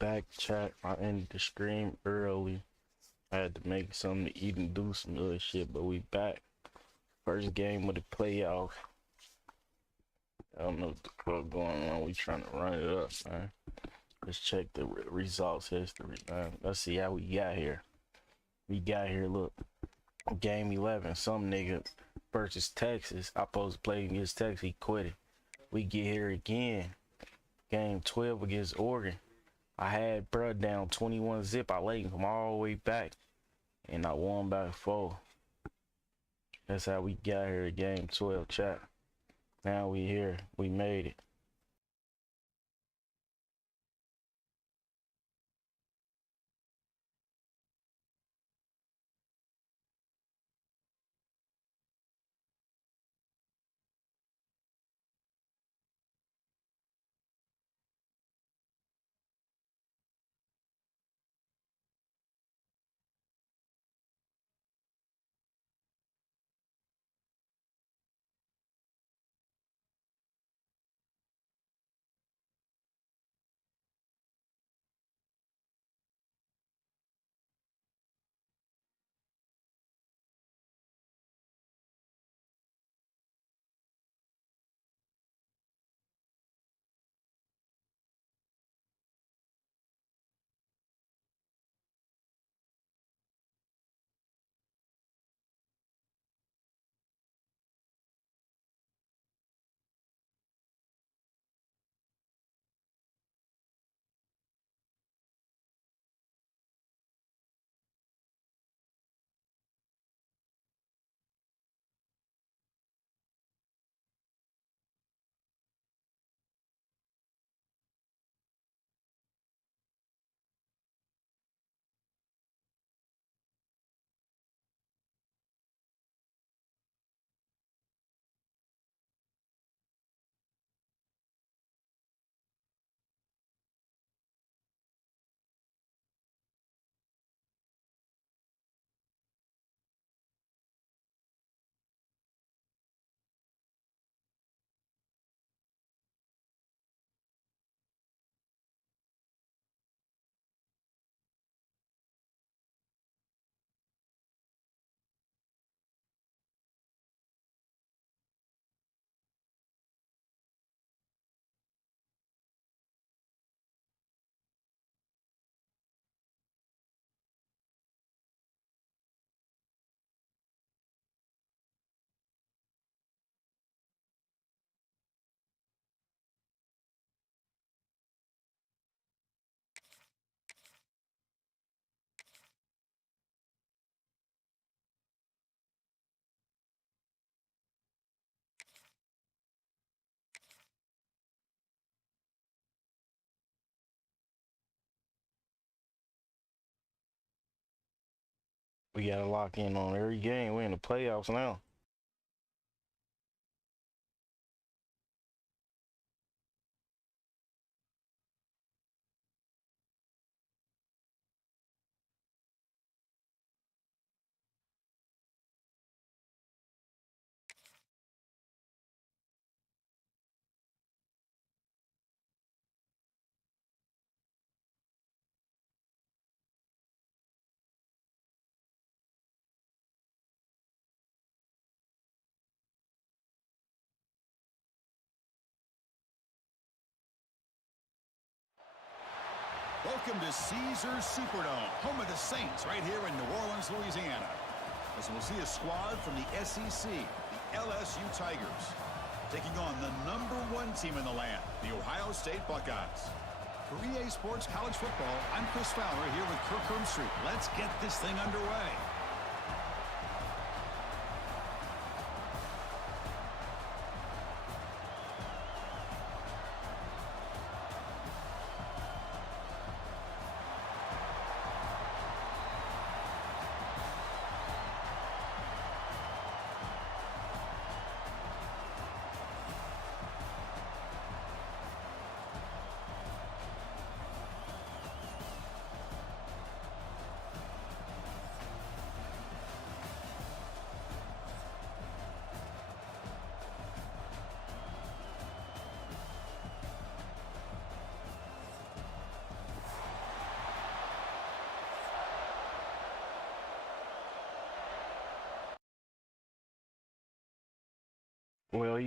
Back chat. I ended the stream early. I had to make something to eat and do some other shit, but we back. First game of the playoff. I don't know what the fuck going on. We trying to run it up, man. Let's check the results history, man. Let's see how we got here. We got here, look. Game 11, some nigga versus Texas. I supposed to play against Texas, he quit it. We get here again. Game 12 against Oregon. I had bruh down 21 zip. I let him come all the way back. And I won by 4. That's how we got here at game 12, chat. Now we here. We made it. We gotta lock in on every game. We're in the playoffs now. Welcome to Caesars Superdome, home of the Saints, right here in New Orleans, Louisiana. As we'll see a squad from the SEC, the LSU Tigers, taking on the #1 team in the land, the Ohio State Buckeyes. For EA Sports College Football, I'm Chris Fowler here with Kirk Herbstreit. Let's get this thing underway.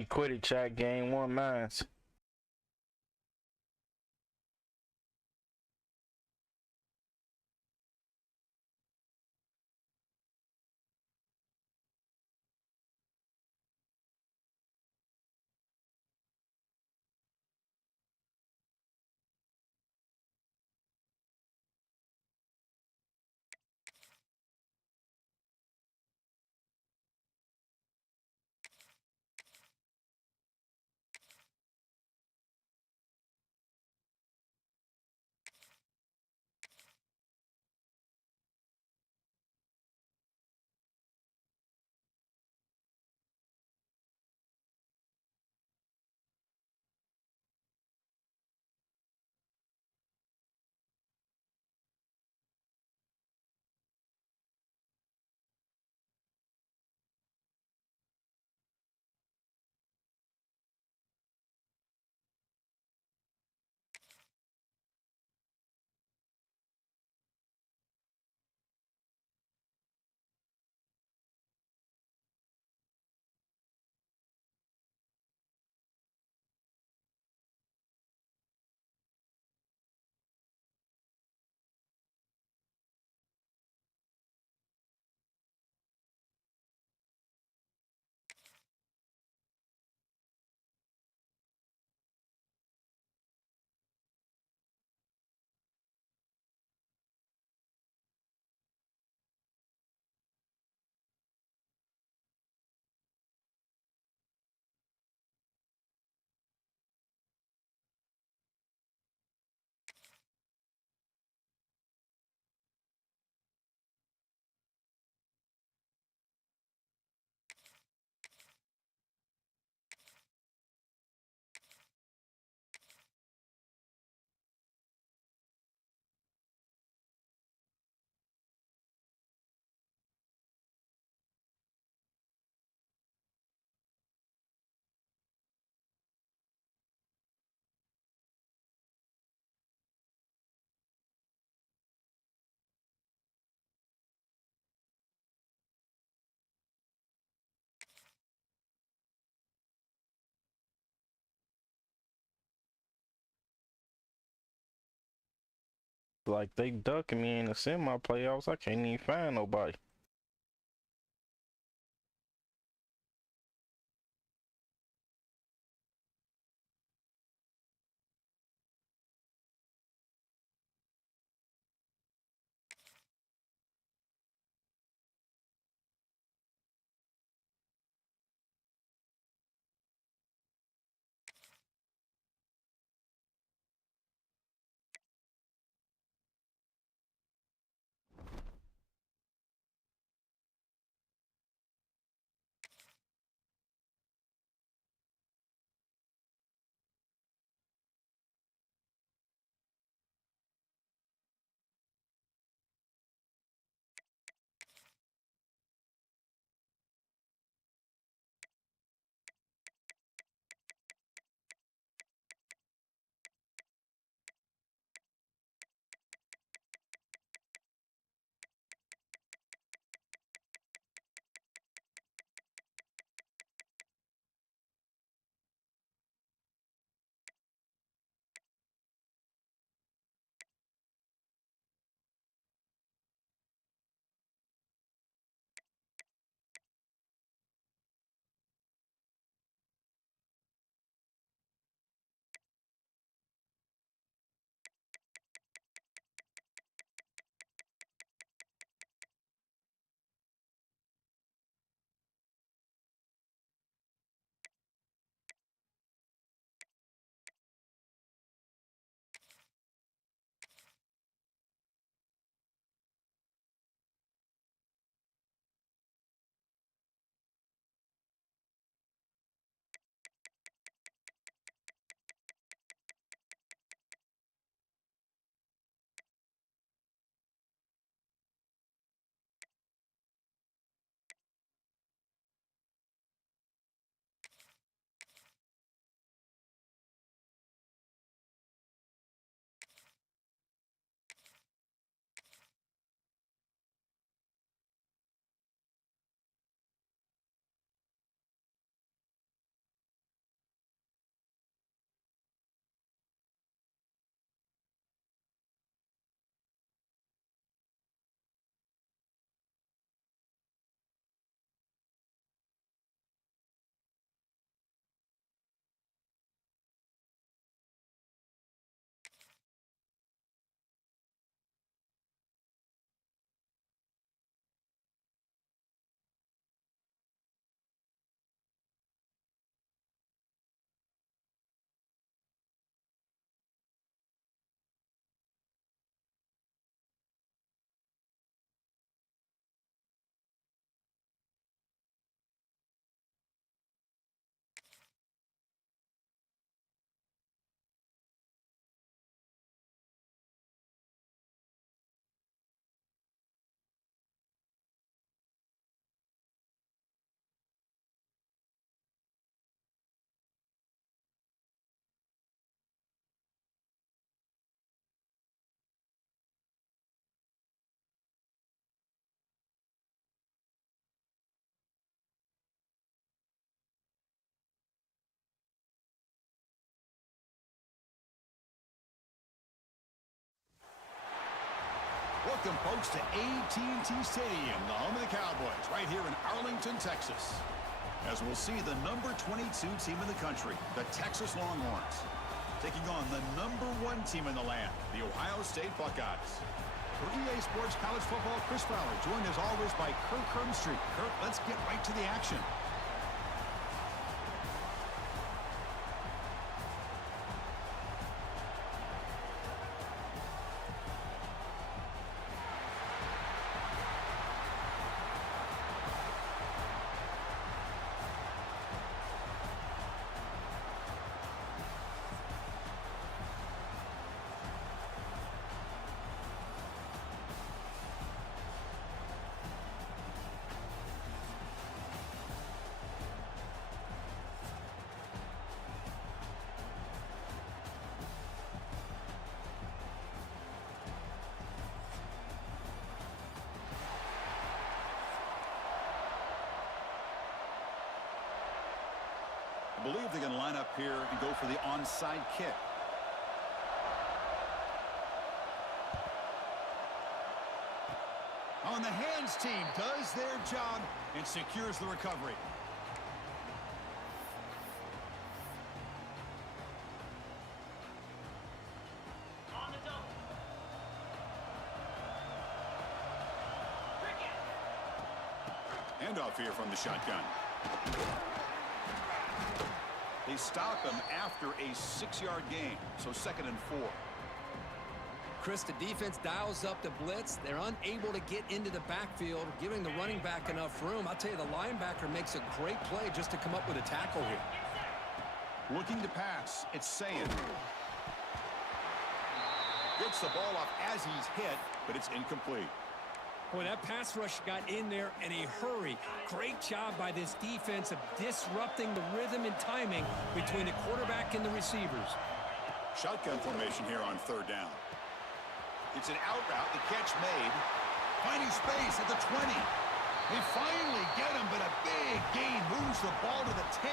We quit it, chat. Game one, mines. Like they ducking me in the semi playoffs. I can't even find nobody. Welcome, folks, to AT&T Stadium, the home of the Cowboys, right here in Arlington, Texas. As we'll see the number 22 team in the country, the Texas Longhorns, taking on the number 1 team in the land, the Ohio State Buckeyes. For EA Sports College Football, Chris Fowler, joined as always by Kirk Herbstreit. Kirk, let's get right to the action. I believe they're going to line up here and go for the onside kick. On the hands team does their job and secures the recovery. On the double. Handoff here from the shotgun. They stop him after a 6-yard gain, so 2nd and 4. Chris, the defense dials up the blitz. They're unable to get into the backfield, giving the running back enough room. I'll tell you, the linebacker makes a great play just to come up with a tackle here. Looking to pass, it's Saying. Gets the ball off as he's hit, but it's incomplete. Boy, that pass rush got in there in a hurry. Great job by this defense of disrupting the rhythm and timing between the quarterback and the receivers. Shotgun formation here on 3rd down. It's an out route, the catch made. Finding space at the 20. They finally get him, but a big gain moves the ball to the 10.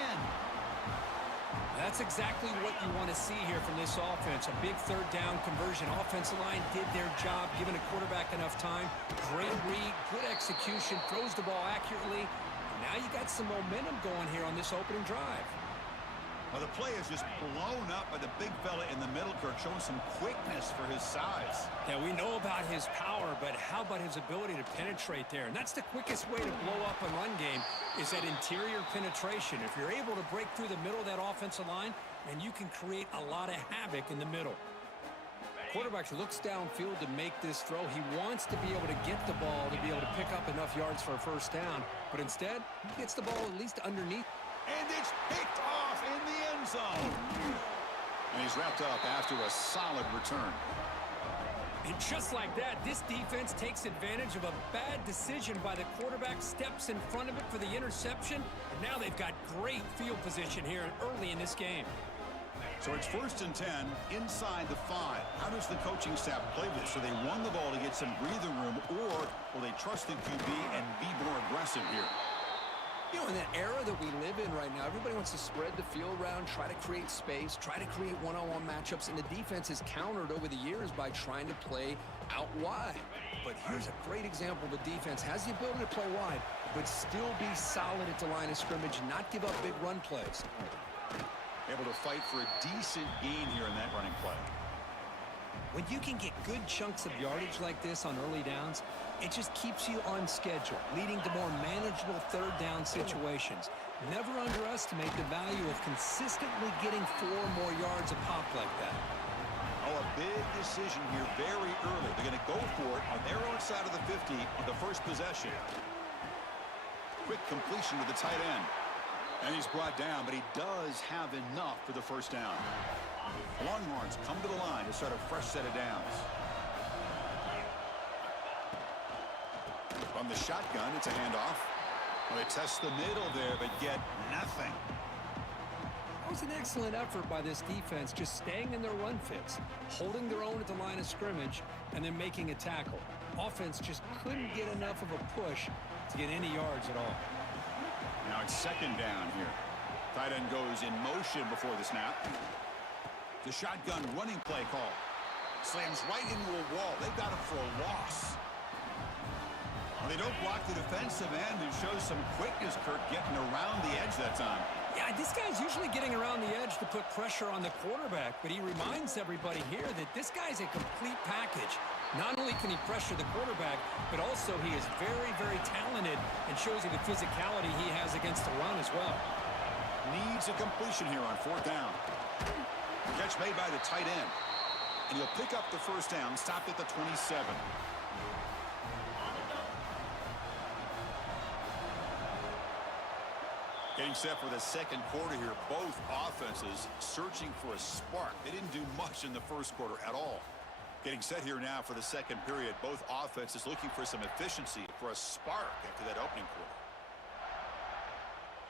That's exactly what you want to see here from this offense. A big 3rd down conversion. Offensive line did their job, giving a quarterback enough time. Great read, good execution, throws the ball accurately. Now you got some momentum going here on this opening drive. Well, the play is just blown up by the big fella in the middle, Kirk, showing some quickness for his size. Yeah, we know about his power, but how about his ability to penetrate there? And that's the quickest way to blow up a run game, is that interior penetration. If you're able to break through the middle of that offensive line, and you can create a lot of havoc in the middle. Quarterback looks downfield to make this throw. He wants to be able to get the ball to be able to pick up enough yards for a 1st down, but instead, he gets the ball at least underneath. And it's picked off in the end zone. And he's wrapped up after a solid return. And just like that, this defense takes advantage of a bad decision by the quarterback, steps in front of it for the interception, and now they've got great field position here early in this game. So it's 1st and 10 inside the 5. How does the coaching staff play this? So they run the ball to get some breathing room, or will they trust the QB and be more aggressive here? You know, in that era that we live in right now, everybody wants to spread the field around, try to create space, try to create one-on-one matchups, and the defense is countered over the years by trying to play out wide. But here's a great example. The defense has the ability to play wide, but still be solid at the line of scrimmage, not give up big run plays. Able to fight for a decent gain here in that running play. When you can get good chunks of yardage like this on early downs, it just keeps you on schedule, leading to more manageable 3rd down situations. Never underestimate the value of consistently getting 4 more yards a pop like that. Oh, a big decision here very early. They're going to go for it on their own side of the 50 on the 1st possession. Quick completion to the tight end. And he's brought down, but he does have enough for the 1st down. The Longhorns come to the line to start a fresh set of downs. From the shotgun, it's a handoff. Well, they test the middle there, but get nothing. That was an excellent effort by this defense, just staying in their run fits, holding their own at the line of scrimmage, and then making a tackle. Offense just couldn't get enough of a push to get any yards at all. Now it's 2nd down here. Tight end goes in motion before the snap. The shotgun running play call. Slams right into a wall. They've got him for a loss. Well, they don't block the defensive end and shows some quickness, Kirk, getting around the edge that time. Yeah, this guy's usually getting around the edge to put pressure on the quarterback, but he reminds everybody here that this guy's a complete package. Not only can he pressure the quarterback, but also he is very, very talented and shows you the physicality he has against the run as well. Needs a completion here on 4th down. Catch made by the tight end. And he'll pick up the first down, stopped at the 27. Getting set for the second quarter here. Both offenses searching for a spark. They didn't do much in the first quarter at all. Getting set here now for the second period. Both offenses looking for some efficiency, for a spark after that opening quarter.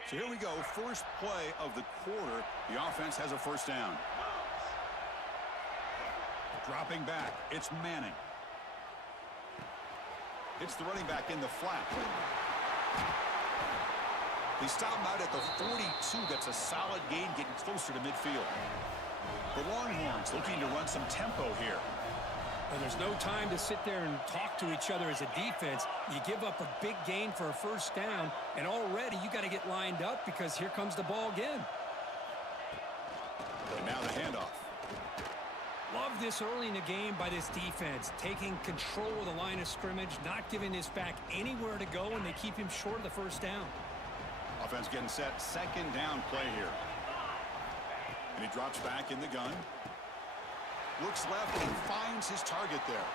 So here we go. First play of the quarter. The offense has a first down. Dropping back. It's Manning. It's the running back in the flat. They stop him out at the 42. That's a solid gain, getting closer to midfield. The Longhorns looking to run some tempo here. And there's no time to sit there and talk to each other as a defense. You give up a big gain for a first down, and already you got to get lined up because here comes the ball again. And now the handoff. Love this early in the game by this defense, taking control of the line of scrimmage, not giving this back anywhere to go, and they keep him short of the first down. Offense getting set. Second down play here. And he drops back in the gun. Looks left and he finds his target there.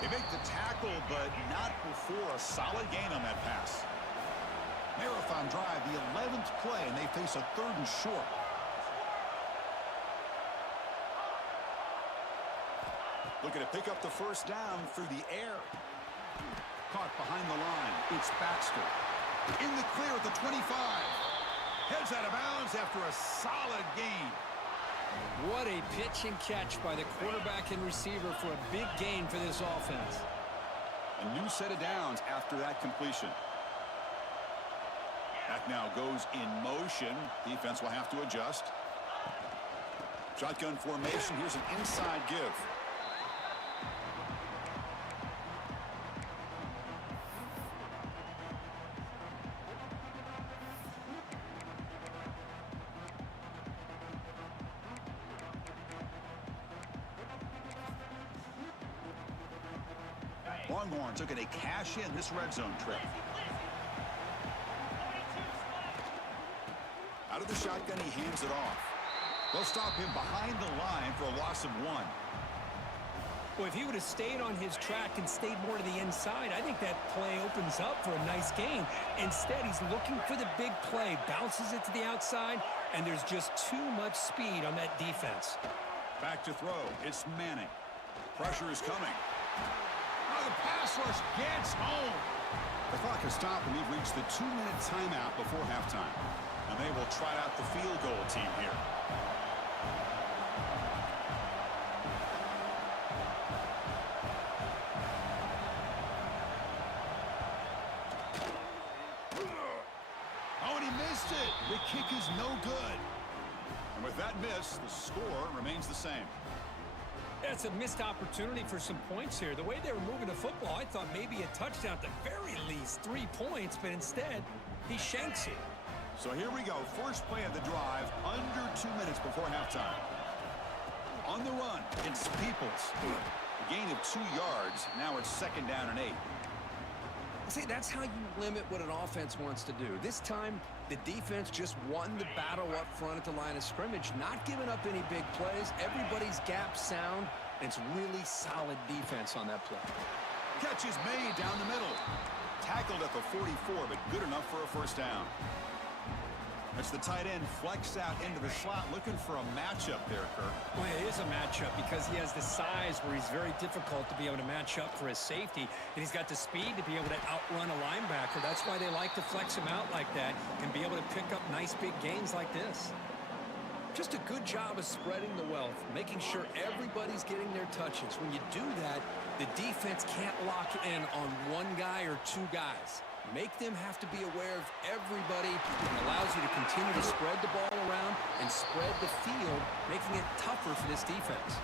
They make the tackle, but not before a solid gain on that pass. Marathon drive, the 11th play, and they face a 3rd and short. Looking to pick up the first down through the air. Caught behind the line. It's Baxter. In the clear at the 25. Heads out of bounds after a solid gain. What a pitch and catch by the quarterback and receiver for a big gain for this offense. A new set of downs after that completion. That now goes in motion. Defense will have to adjust. Shotgun formation. Here's an inside give. Longhorns looking to cash in this red zone trip. Out of the shotgun, he hands it off. They'll stop him behind the line for a loss of 1. Well, if he would have stayed on his track and stayed more to the inside, I think that play opens up for a nice gain. Instead, he's looking for the big play, bounces it to the outside, and there's just too much speed on that defense. Back to throw. It's Manning. Pressure is coming. The pass rush gets home. The clock has stopped, and we've reached the 2-minute timeout before halftime. And they will try out the field goal team here. Oh, and he missed it. The kick is no good. And with that miss, the score remains the same. That's a missed opportunity for some points here. The way they were moving the football, I thought maybe a touchdown at the very least, 3 points, but instead, he shanks it. So here we go. First play of the drive, under 2 minutes before halftime. On the run, it's Peoples. A gain of 2 yards. Now it's 2nd down and 8. See, that's how you limit what an offense wants to do. This time, the defense just won the battle up front at the line of scrimmage, not giving up any big plays. Everybody's gap sound, and it's really solid defense on that play. Catch is made down the middle. Tackled at the 44, but good enough for a first down. It's the tight end flexed out into the slot, looking for a matchup there, Kirk. Well, it is a matchup because he has the size where he's very difficult to be able to match up for his safety, and he's got the speed to be able to outrun a linebacker. That's why they like to flex him out like that and be able to pick up nice big gains like this. Just a good job of spreading the wealth, making sure everybody's getting their touches. When you do that, the defense can't lock in on one guy or 2 guys. Make them have to be aware of everybody. It allows you to continue to spread the ball around and spread the field, making it tougher for this defense.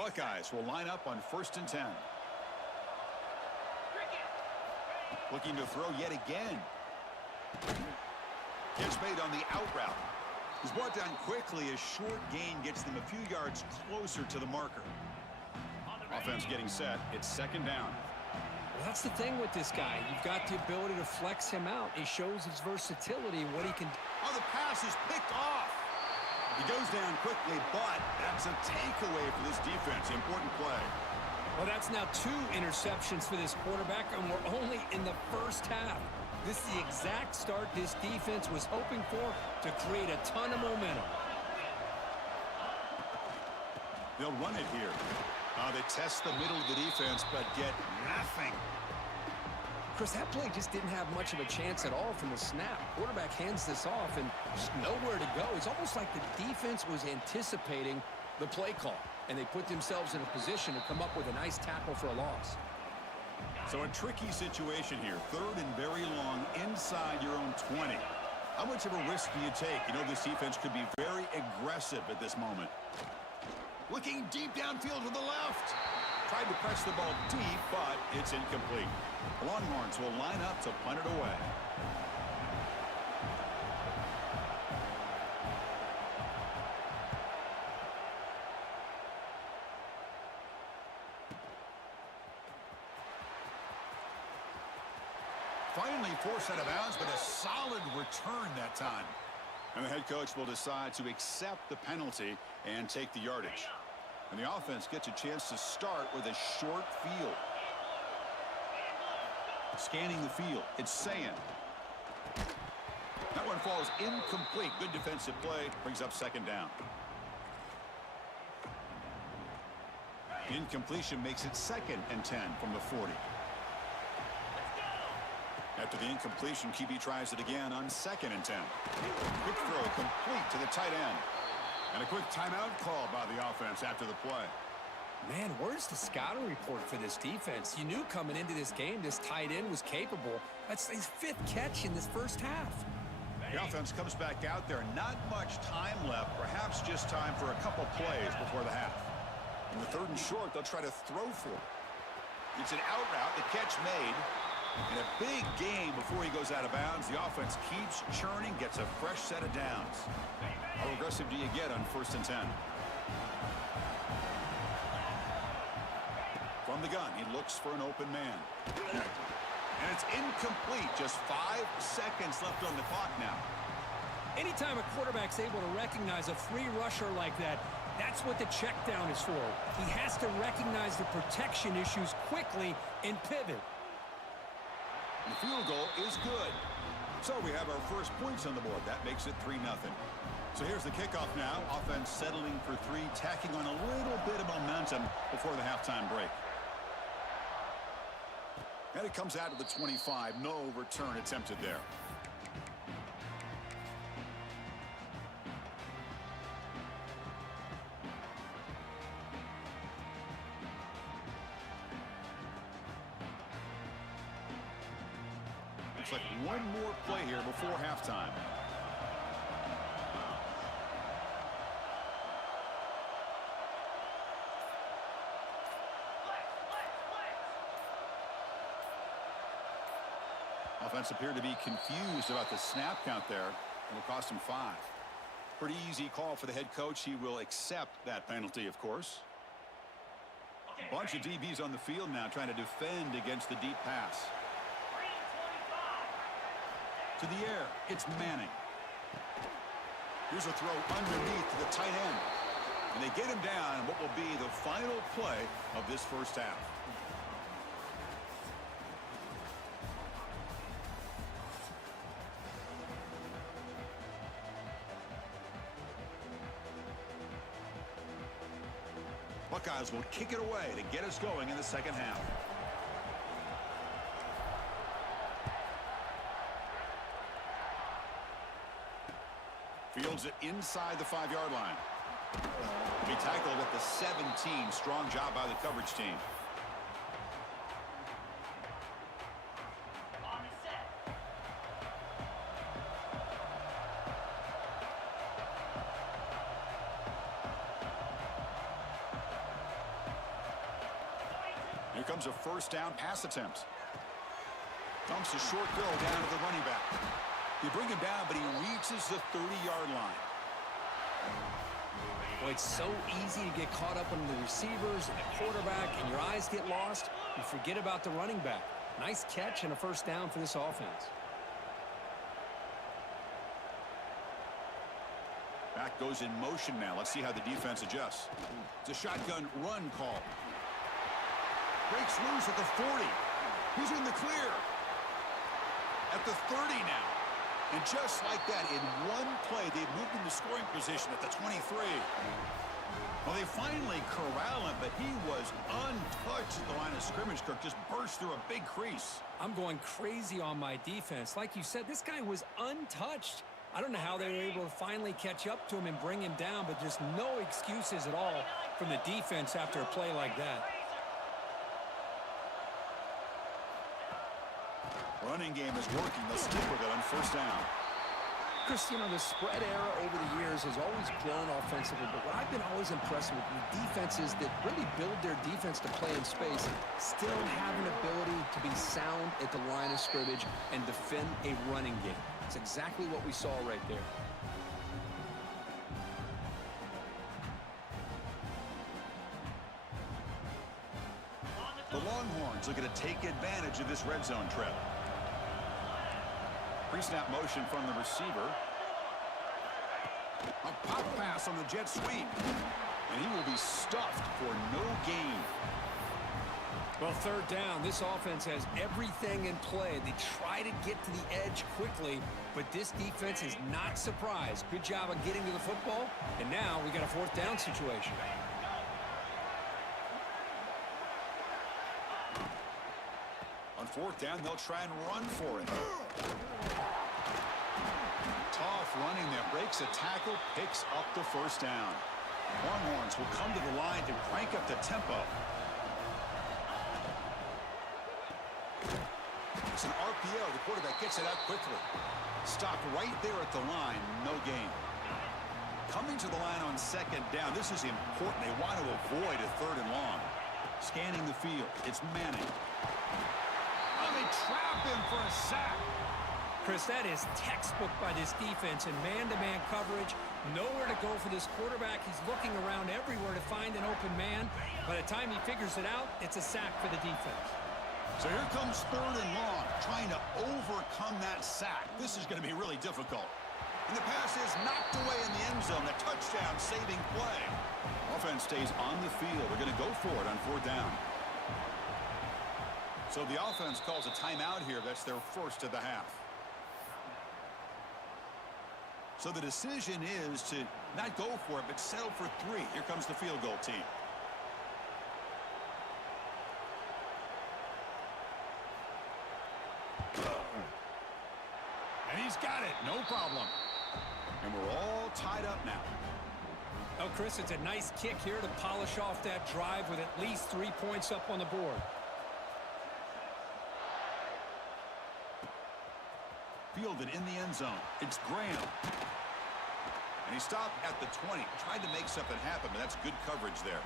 Buckeyes will line up on 1st and 10. Looking to throw yet again. Catch made on the out route. He's brought down quickly. A short gain gets them a few yards closer to the marker. Offense getting set. It's 2nd down. Well, that's the thing with this guy. You've got the ability to flex him out. He shows his versatility and what he can do. Oh, the pass is picked off. He goes down quickly, but that's a takeaway for this defense. Important play. Well, that's now 2 interceptions for this quarterback, and we're only in the first half. This is the exact start this defense was hoping for to create a ton of momentum. They'll run it here. They test the middle of the defense, but get nothing. Chris, that play just didn't have much of a chance at all from the snap. Quarterback hands this off and just nowhere to go. It's almost like the defense was anticipating the play call, and they put themselves in a position to come up with a nice tackle for a loss. So a tricky situation here. 3rd and very long inside your own 20. How much of a risk do you take? You know this defense could be very aggressive at this moment. Looking deep downfield to the left. Tried to press the ball deep, but it's incomplete. The Longhorns will line up to punt it away. Finally forced out of bounds, but a solid return that time. And the head coach will decide to accept the penalty and take the yardage. And the offense gets a chance to start with a short field. Scanning the field, it's Sayan. That one falls incomplete. Good defensive play, brings up 2nd down. Incompletion makes it 2nd and 10 from the 40. After the incompletion, QB tries it again on 2nd and 10. Quick throw complete to the tight end. And a quick timeout call by the offense after the play. Man, where's the scouting report for this defense? You knew coming into this game this tight end was capable. That's his 5th catch in this first half. The offense comes back out there. Not much time left. Perhaps just time for a couple plays before the half. In the 3rd and short, they'll try to throw for it. It's an out route. The catch made. And a big game before he goes out of bounds. The offense keeps churning, gets a fresh set of downs. How aggressive do you get on 1st and 10? From the gun, he looks for an open man. And it's incomplete. Just 5 seconds left on the clock now. Anytime a quarterback's able to recognize a free rusher like that, that's what the check down is for. He has to recognize the protection issues quickly and pivot. The field goal is good. So we have our first points on the board. That makes it 3-0. So here's the kickoff now. Offense settling for 3, tacking on a little bit of momentum before the halftime break. And it comes out of the 25. No return attempted there. Looks like one more play here before halftime. Offense appeared to be confused about the snap count there. It'll cost him 5. Pretty easy call for the head coach. He will accept that penalty, of course. A bunch of DBs on the field now trying to defend against the deep pass. To the air, it's Manning. Here's a throw underneath to the tight end. And they get him down in what will be the final play of this first half. Buckeyes will kick it away to get us going in the second half. Fields it inside the 5-yard line. He tackled at the 17. Strong job by the coverage team. comes a first down pass attempt. Dumps a short go down to the running back. They bring him down, but he reaches the 30-yard line. Well, it's so easy to get caught up on the receivers and the quarterback, and your eyes get lost. You forget about the running back. Nice catch and a first down for this offense. Back goes in motion now. Let's see how the defense adjusts. It's a shotgun run call. Breaks loose at the 40. He's in the clear. At the 30 now. And just like that, in one play, they've moved into scoring position at the 23. Well, they finally corral him, but he was untouched at the line of scrimmage. Kirk just burst through a big crease. I'm going crazy on my defense. Like you said, this guy was untouched. I don't know how they were able to finally catch up to him and bring him down, but just no excuses at all from the defense after a play like that. Running game is working. They'll stick with it on first down. Chris, you know, the spread era over the years has always grown offensively, but what I've been always impressed with the defenses that really build their defense to play in space still have an ability to be sound at the line of scrimmage and defend a running game. It's exactly what we saw right there. The Longhorns looking to take advantage of this red zone trip. Pre-snap motion from the receiver. A pop pass on the jet sweep. And he will be stuffed for no gain. Well, third down, this offense has everything in play. They try to get to the edge quickly, but this defense is not surprised. Good job of getting to the football, and now we got a fourth down situation. On fourth down, they'll try and run for it. Tough running there. Breaks a tackle, picks up the first down. Longhorns will come to the line to crank up the tempo. It's an RPO. The quarterback gets it out quickly. Stopped right there at the line. No gain. Coming to the line on second down. This is important. They want to avoid a third and long. Scanning the field. It's Manning. Oh, they trap him for a sack. Chris, that is textbook by this defense in man-to-man coverage. Nowhere to go for this quarterback. He's looking around everywhere to find an open man. By the time he figures it out, it's a sack for the defense. So here comes third and long, trying to overcome that sack. This is going to be really difficult. And the pass is knocked away in the end zone. A touchdown-saving play. Offense stays on the field. They're going to go for it on fourth down. So the offense calls a timeout here. That's their first of the half. So the decision is to not go for it, but settle for three. Here comes the field goal team. And he's got it. No problem. And we're all tied up now. Oh, Chris, it's a nice kick here to polish off that drive with at least 3 points up on the board. Fielded in the end zone. It's Graham. And he stopped at the 20. Tried to make something happen, but that's good coverage there.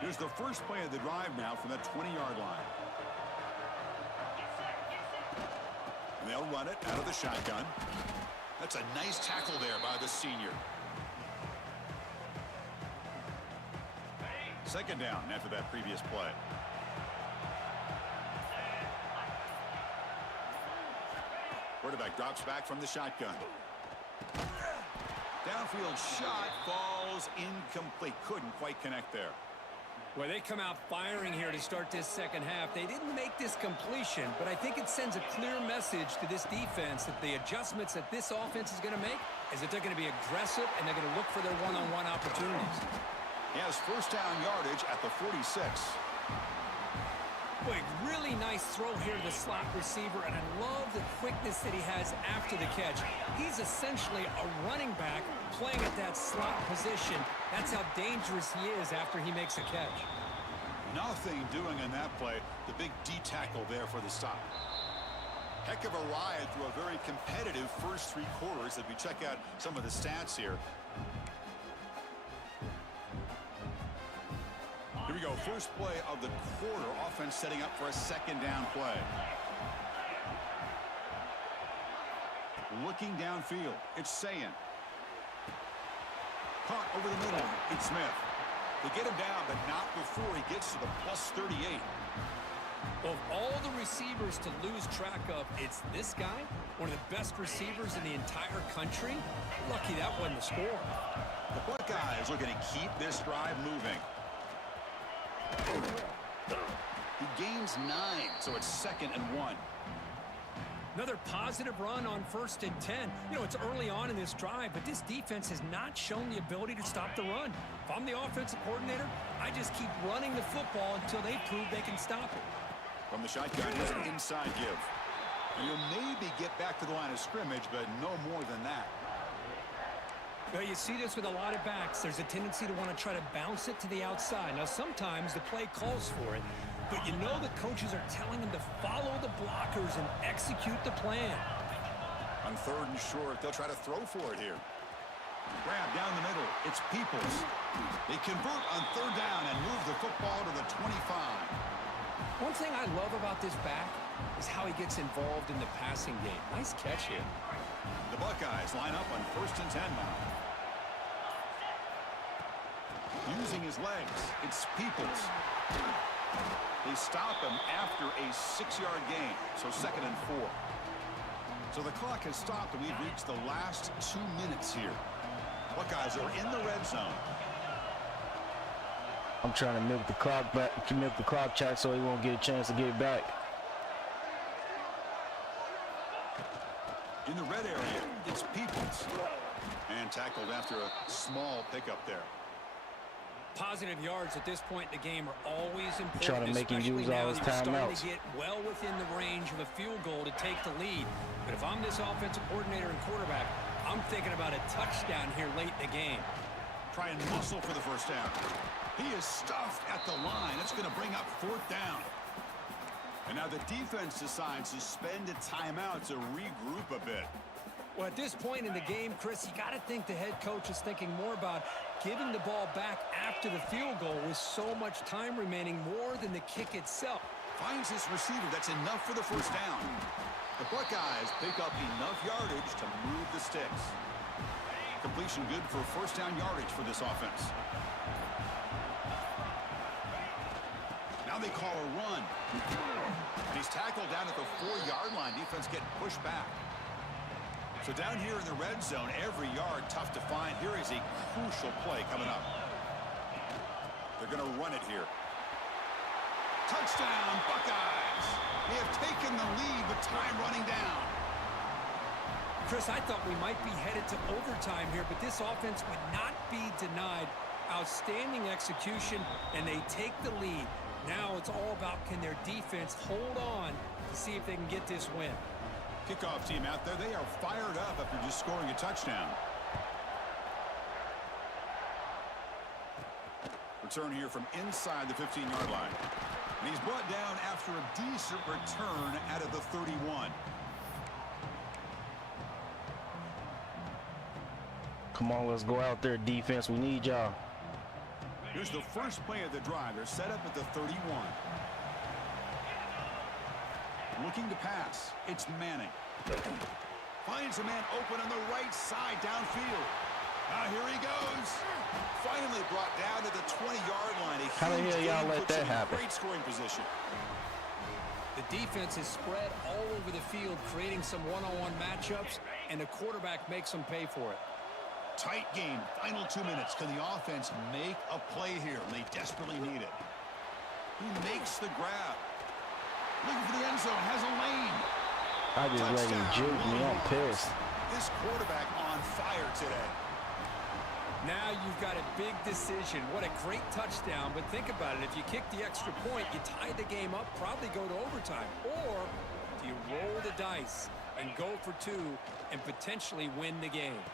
Here's the first play of the drive now from that 20-yard line. And they'll run it out of the shotgun. That's a nice tackle there by the senior. Second down after that previous play. Quarterback drops back from the shotgun. Downfield shot falls incomplete. Couldn't quite connect there. Well, they come out firing here to start this second half. They didn't make this completion, but I think it sends a clear message to this defense that the adjustments that this offense is going to make is that they're going to be aggressive and they're going to look for their one-on-one opportunities. He has first down yardage at the 46. Boy, really nice throw here to the slot receiver, and I love the quickness that he has after the catch. He's essentially a running back playing at that slot position. That's how dangerous he is after he makes a catch. Nothing doing in that play. The big D tackle there for the stop. Heck of a ride through a very competitive first three quarters. If we check out some of the stats here, go. First play of the quarter. Offense setting up for a second down play. Looking downfield. It's Sayin. Caught over the middle. It's Smith. They get him down, but not before he gets to the plus 38. Well, of all the receivers to lose track of, it's this guy, one of the best receivers in the entire country. Lucky that wasn't the score. The Buckeyes looking to keep this drive moving. He gains 9, so it's 2nd and 1. Another positive run on 1st and 10. You know, it's early on in this drive, but this defense has not shown the ability to stop the run. If I'm the offensive coordinator, I just keep running the football until they prove they can stop it. From the shotgun, here's an inside give. You'll maybe get back to the line of scrimmage, but no more than that. Well, you see this with a lot of backs. There's a tendency to want to try to bounce it to the outside. Now, sometimes the play calls for it, but you know the coaches are telling them to follow the blockers and execute the plan. On 3rd and short, they'll try to throw for it here. Grab down the middle. It's Peoples. They convert on 3rd down and move the football to the 25. One thing I love about this back is how he gets involved in the passing game. Nice catch here. The Buckeyes line up on 1st and 10 now. Using his legs, it's Peoples. They stop him after a 6-yard gain, so 2nd and 4. So the clock has stopped, and we've reached the last 2 minutes here. Buckeyes are in the red zone. I'm trying to milk the clock back, milk the clock check so he won't get a chance to get it back. In the red area, it's Peoples. And tackled after a small pickup there. Positive yards at this point in the game are always important. Trying to make him use all his timeouts. To get well within the range of a field goal to take the lead. But if I'm this offensive coordinator and quarterback, I'm thinking about a touchdown here late in the game. Try and muscle for the first down. He is stuffed at the line. It's going to bring up 4th down. And now the defense decides to spend a timeout to regroup a bit. Well, at this point in the game, Chris, you got to think the head coach is thinking more about giving the ball back after the field goal with so much time remaining, more than the kick itself. Finds his receiver. That's enough for the first down. The Buckeyes pick up enough yardage to move the sticks. Completion good for first down yardage for this offense. Now they call a run. And he's tackled down at the 4-yard line. Defense getting pushed back. So down here in the red zone, every yard tough to find. Here is a crucial play coming up. They're going to run it here. Touchdown, Buckeyes. They have taken the lead with time running down. Chris, I thought we might be headed to overtime here, but this offense would not be denied. Outstanding execution, and they take the lead. Now it's all about, can their defense hold on to see if they can get this win. Kickoff team out there, they are fired up after just scoring a touchdown. Return here from inside the 15-yard line. And he's brought down after a decent return out of the 31. Come on, let's go out there, defense. We need y'all. Here's the first play of the drive. They're set up at the 31. Looking to pass. It's Manning. Finds a man open on the right side downfield. Now here he goes. Finally brought down to the 20-yard line. How the hell y'all let that happen? Great scoring position. The defense is spread all over the field, creating some one-on-one matchups, and the quarterback makes them pay for it. Tight game. Final 2 minutes. Can the offense make a play here? They desperately need it. He makes the grab. Looking for the end zone. Has a lane. I just let him juke me. I'm pissed. This quarterback on fire today. Now you've got a big decision. What a great touchdown. But think about it. If you kick the extra point, you tie the game up, probably go to overtime. Or do you roll the dice and go for 2 and potentially win the game?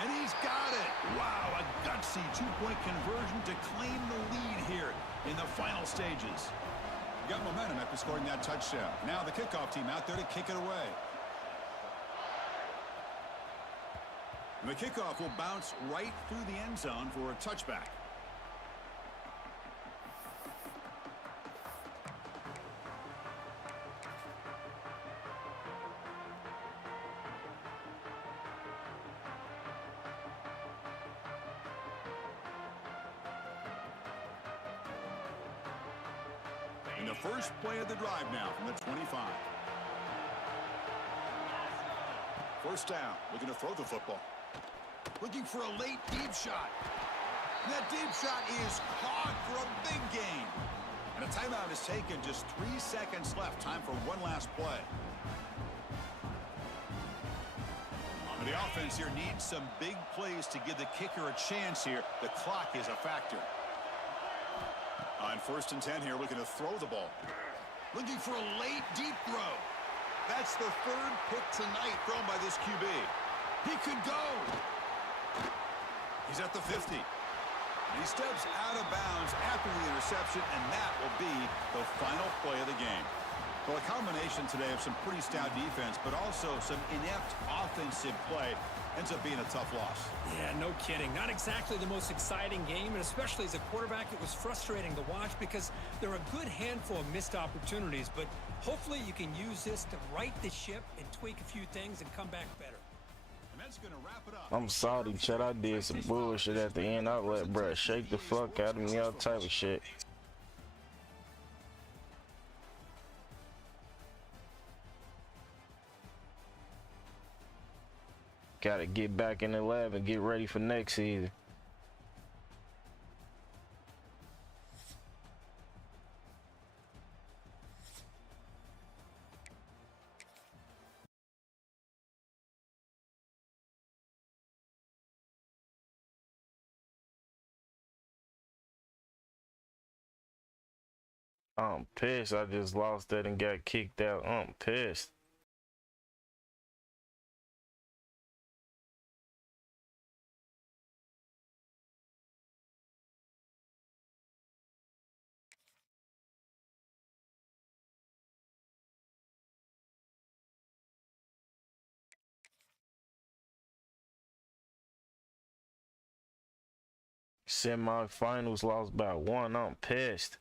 And he's got it. Wow, a gutsy 2-point conversion to claim the lead here in the final stages. Got momentum after scoring that touchdown. Now the kickoff team out there to kick it away. And the kickoff will bounce right through the end zone for a touchback. the first play of the drive now from the 25. First down, looking to throw the football. Looking for a late deep shot. And that deep shot is caught for a big gain. And a timeout is taken. Just 3 seconds left. Time for one last play. The offense here needs some big plays to give the kicker a chance here. The clock is a factor. On 1st and 10 here, looking to throw the ball. Looking for a late deep throw. That's the 3rd pick tonight thrown by this QB. He could go. He's at the 50. He steps out of bounds after the interception, and that will be the final play of the game. Well, a combination today of some pretty stout defense, but also some inept offensive play ends up being a tough loss. Yeah, no kidding. Not exactly the most exciting game, and especially as a quarterback, it was frustrating to watch because there are a good handful of missed opportunities, but hopefully you can use this to right the ship and tweak a few things and come back better. And that's going to wrap it up. I'm sorry, Chad. I did some bullshit at the end. I let bruh shake the fuck out of me, all type of shit. Gotta get back in the lab and get ready for next season. I'm pissed. I just lost that and got kicked out. I'm pissed. Semi-finals lost by 1. I'm pissed.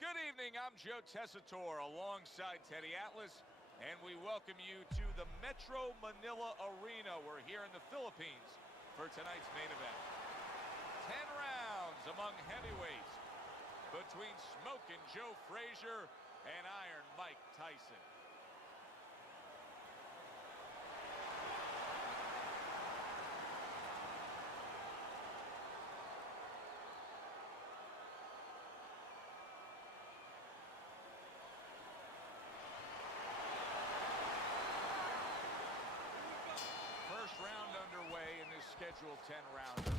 Good evening, I'm Joe Tessitore alongside Teddy Atlas, and we welcome you to the Metro Manila Arena. We're here in the Philippines for tonight's main event. 10 rounds among heavyweights between Smokin' Joe Frazier and Iron Mike Tyson. First round underway in this scheduled 10-rounder.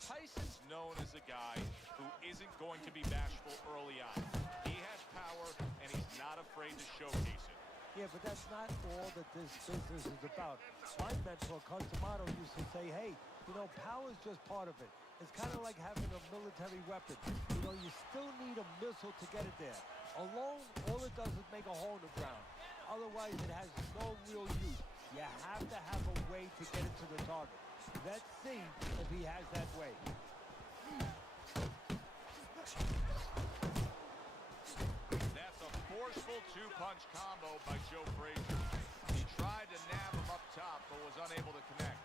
Tyson's known as a guy who isn't going to be bashful early on. He has power, and he's not afraid to showcase it. Yeah, but that's not all that this business is about. My mentor, Customato, used to say, hey, you know, power is just part of it. It's kind of like having a military weapon. You know, you still need a missile to get it there. Alone, all it does is make a hole in the ground. Otherwise, it has no real use. You have to have a way to get it to the target. Let's see if he has that way. That's a forceful two-punch combo by Joe Frazier. He tried to nab him up top, but was unable to connect.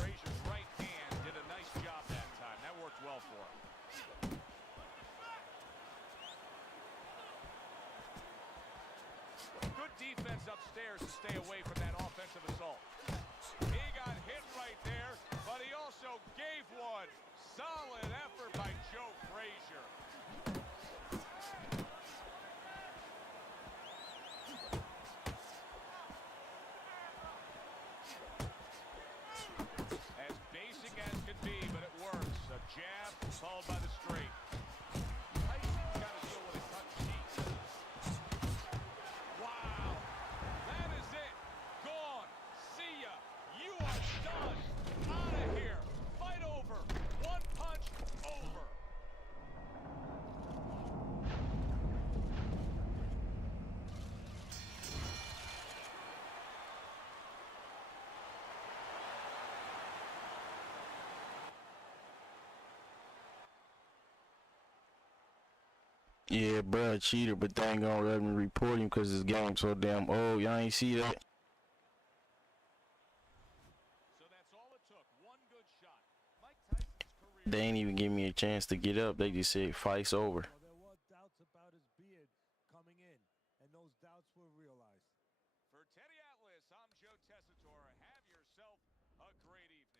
Frazier's right hand did a nice job that time. That worked well for him. Good defense upstairs to stay away from that offensive assault. He got hit right there, but he also gave one. Solid effort by Joe Frazier. As basic as could be, but it works. A jab followed by the straight. Tyson's got to deal with a cut sheet. Wow. That is it. Gone. See ya. You are done. Out of here. Fight over. One punch over. Yeah, bro, cheater, but they ain't gonna let me report him because his game's so damn old. Y'all ain't see that? So that's all it took. One good shot. Mike Tyson's career. They ain't even give me a chance to get up. They just said fight's over. Well, there were doubts about his beard coming in, and those doubts were realized. For Teddy Atlas, I'm Joe Tessitore. Have yourself a great evening.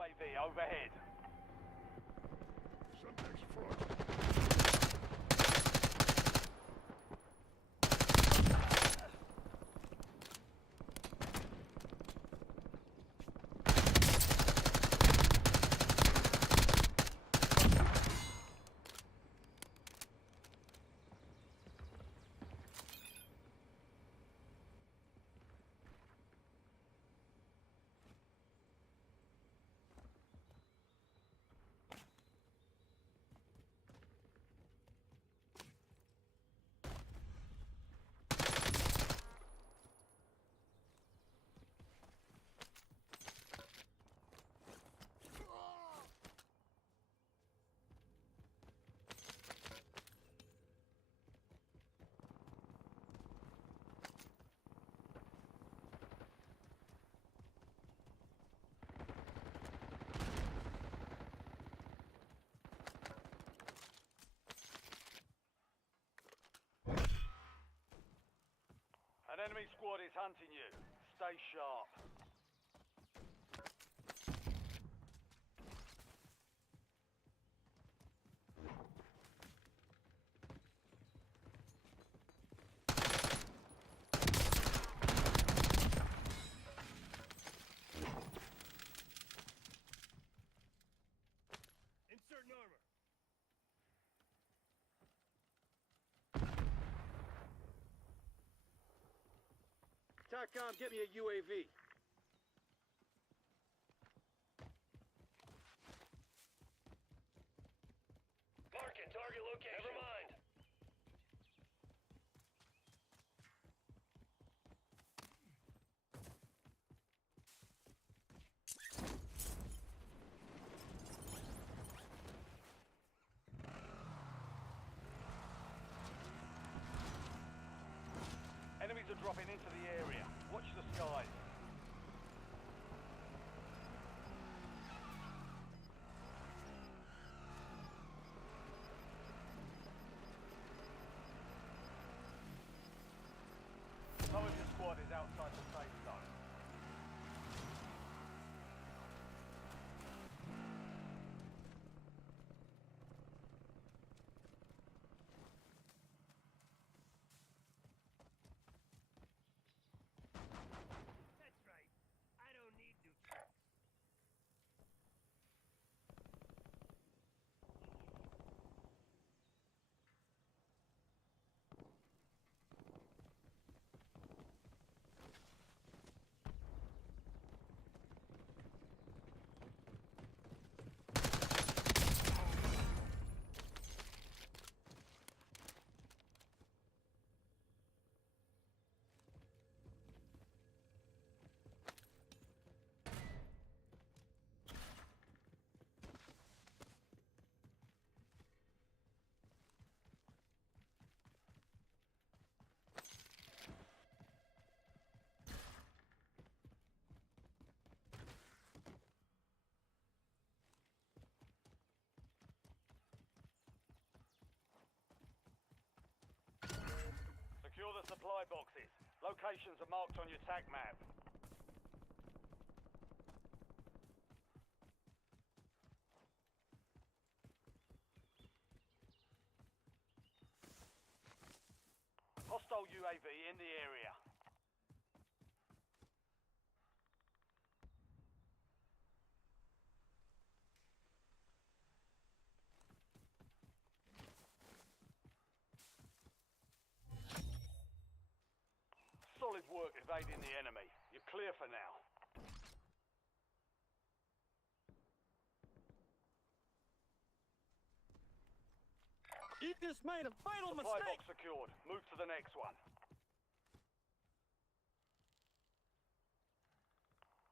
UAV overhead. Subject's front. An enemy squad is hunting you. Stay sharp. Inserting armor. TACCOM, get me a UAV. Marking target location. Never mind. Enemies are dropping into the area. Watch the skies. Some of your squad is outside the safe zone. That's right. I don't need new tricks. Secure the supply boxes. Locations are marked on your TAC map. Hostile UAV in the area. Solid work evading the enemy. You're clear for now. You just made a fatal Supply mistake. box secured. Move to the next one.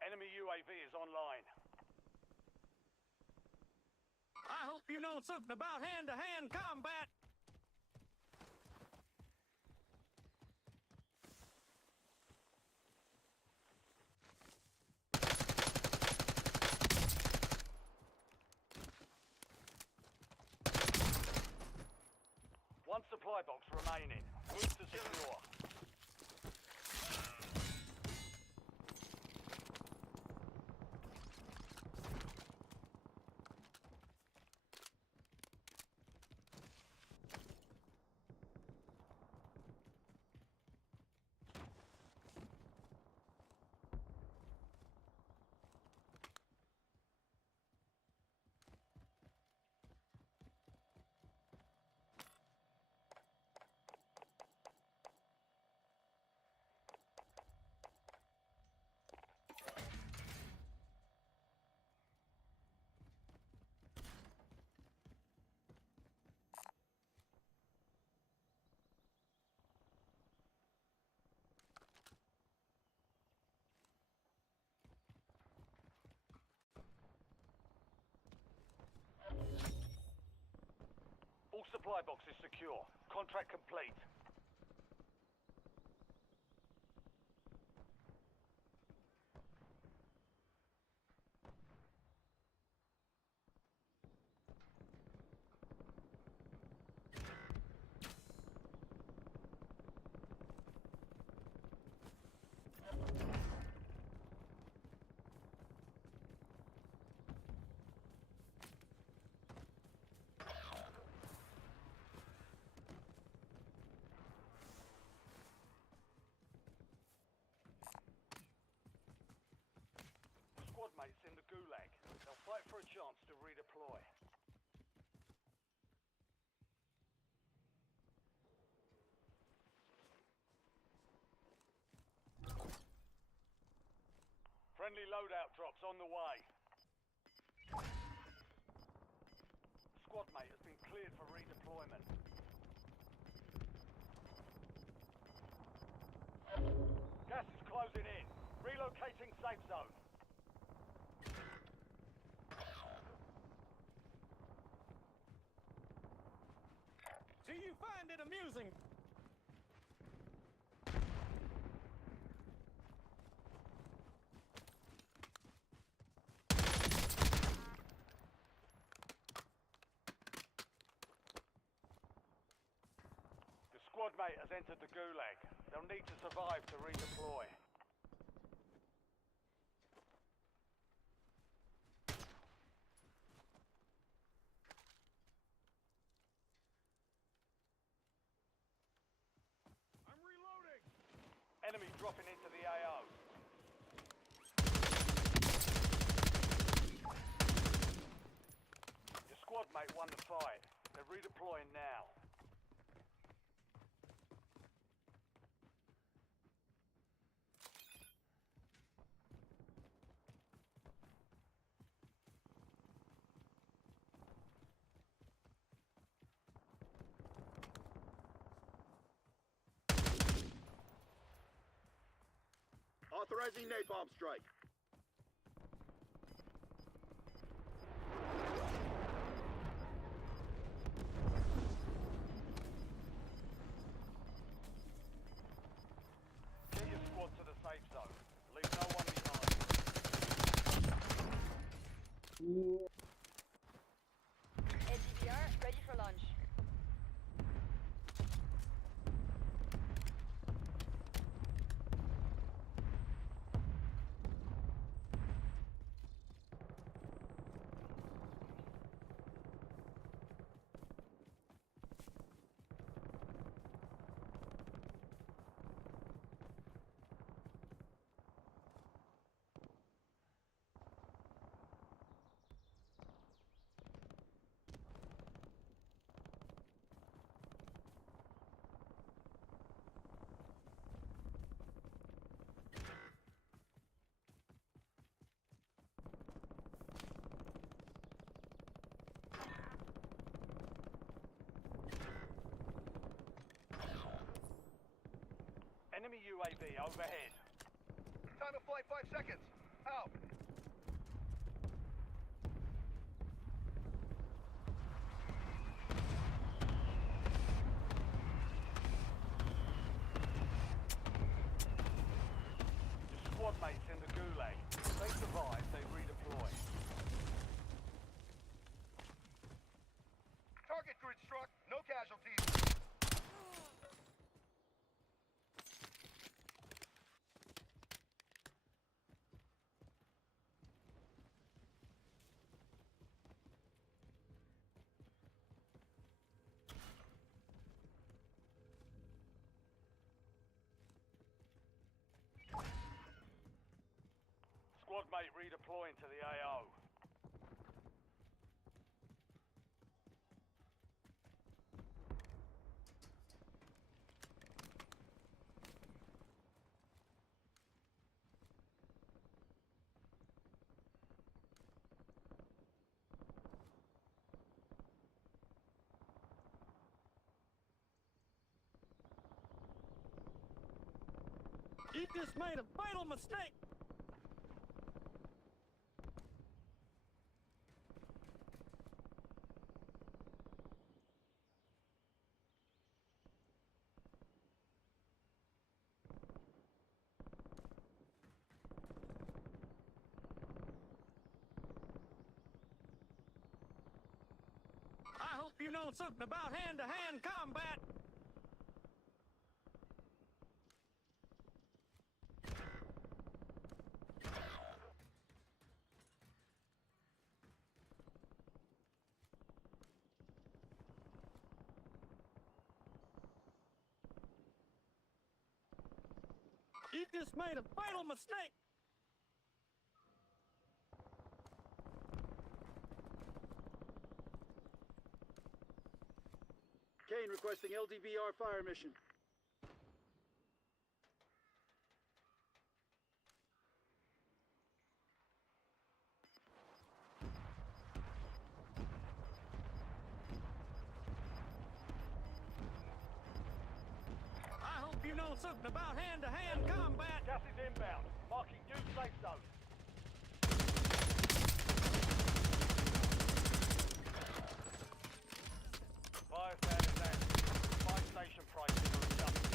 Enemy UAV is online. I hope you know something about hand-to-hand combat. One supply box remaining. Move to secure. supply box is secure. Contract complete. Squad mates in the gulag. They'll fight for a chance to redeploy. Friendly loadout drops on the way. Squad mate has been cleared for redeployment. Gas is closing in. Relocating safe zone. Do you find it amusing? The squad mate has entered the gulag. They'll need to survive to redeploy. I'm reloading. Enemy dropping into the AO. Your squad mate won the fight. They're redeploying now. Authorizing napalm strike. Get your squad to the safe zone. Leave no one behind. LGBR, ready for launch. Enemy UAV overhead. Time of flight 5 seconds. Out. Your squad mates in the gulag. If they survive, they redeploy. Target grid struck. No casualties. Squad mate redeploying to the AO. You just made a fatal mistake. know something about hand-to-hand combat. You just made a fatal mistake. Kane requesting LDVR fire mission. I hope you know something about hand-to-hand combat. Gas is inbound. Marking new safe zone. Fire fan is active. Fire station prices are adjusted.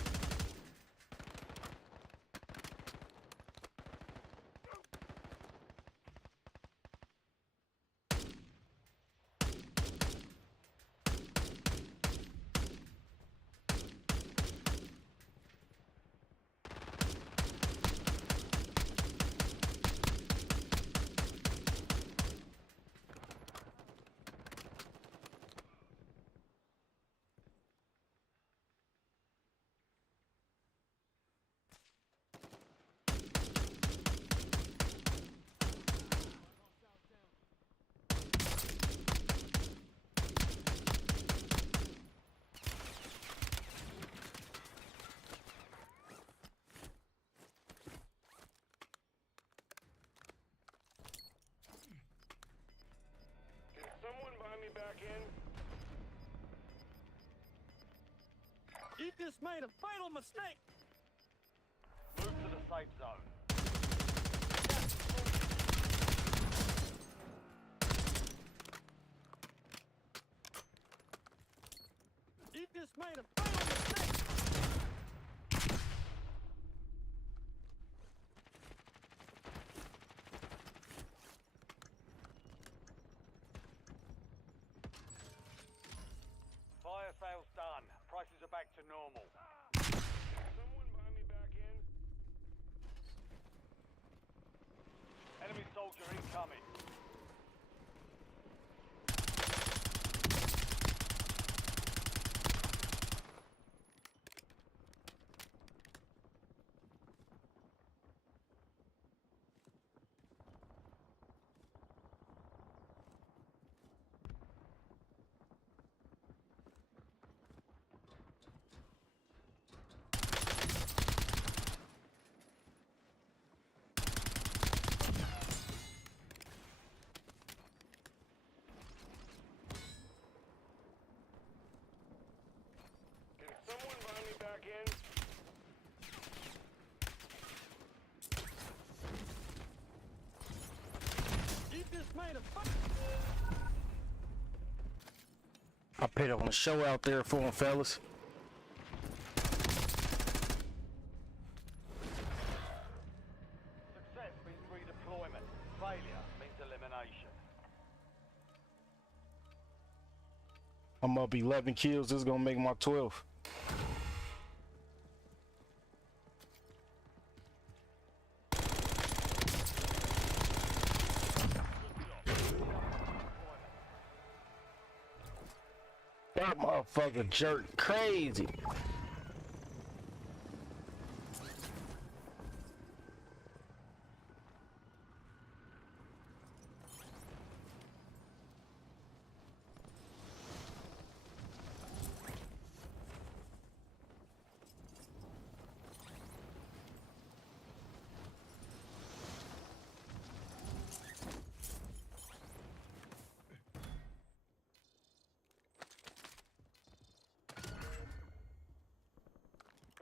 Someone buy me back in? You just made a fatal mistake. Move to the safe zone. You just made a fatal mistake. Fire sales done. Prices are back to normal. Someone buy me back in? Enemy soldier incoming. Can someone buy me back in? You just made a I put on a show out there for him, fellas. Success means redeployment. Failure means elimination. I'm up 11 kills. This is gonna make my 12th. That motherfucker jerk crazy.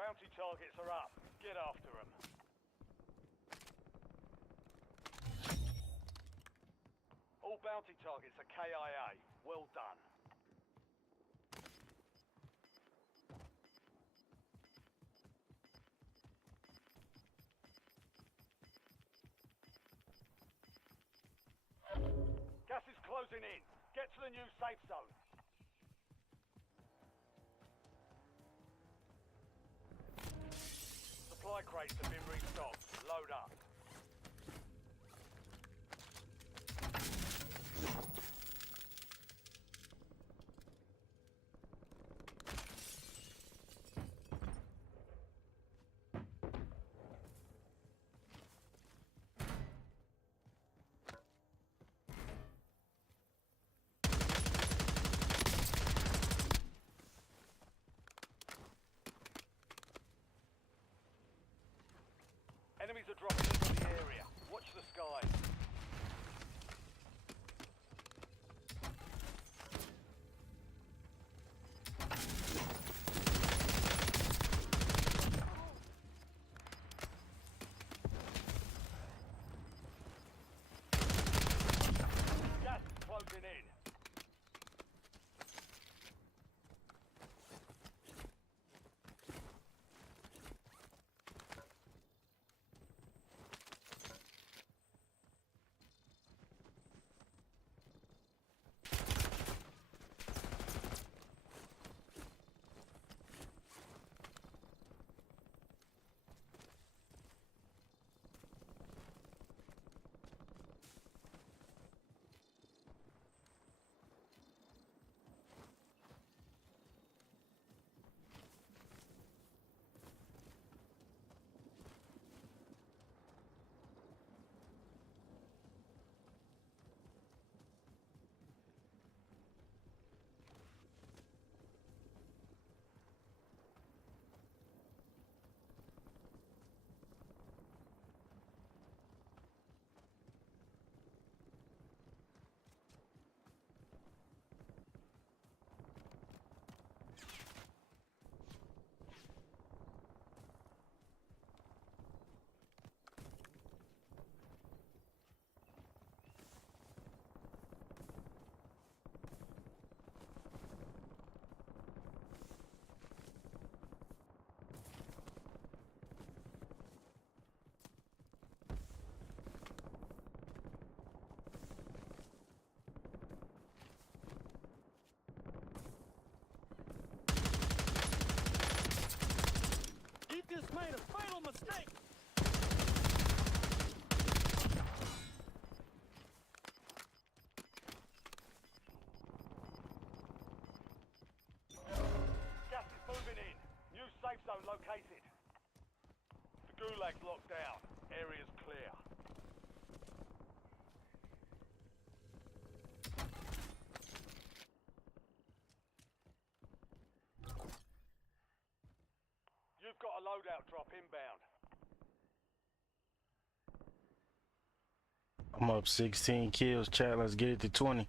Bounty targets are up. Get after them. All bounty targets are KIA. Well done. Gas is closing in. Get to the new safe zone. Supply crates have been restocked. Load up. Enemies are dropping into the area. Watch the skies. Gas is closing in. He just made a fatal mistake. Gas is moving in. New safe zone located. The Gulag's locked down. Area's clear. You've got a loadout drop inbound. I'm up 16 kills, chat. Let's get it to 20.